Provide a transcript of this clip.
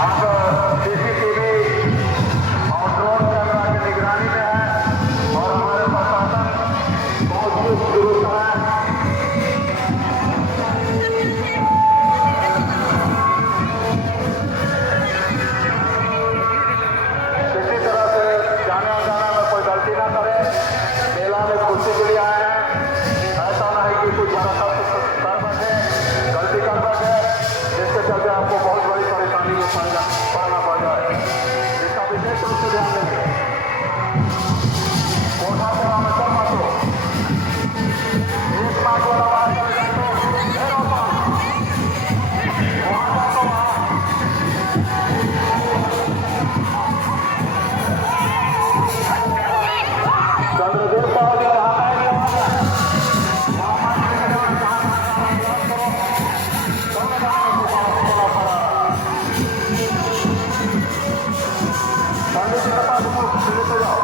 अब सीसीटीवी और drone camera की निगरानी में है और हमारे प्रशासन बहुत दुरुस्त है। किसी तरह से जाने अनजाने में कोई गलती ना करे। मेला में खुशी के लिए आए हैं, ऐसा ना है कि कुछ कर बैठे, गलती कर बैठे, जिसके चलते आपको बहुत बड़ी परेशानी में पड़ना पड़ जाए। इसका विशेष रूप से ध्यान देंगे। कोठा पर हमें सब मत हो, एक मार्ग वाला बाहर चले जाए तो वहां जाए तो वहां चंद्रदेव साहब यहाँ आएंगे, पंडित जी के पास लेते जाओ।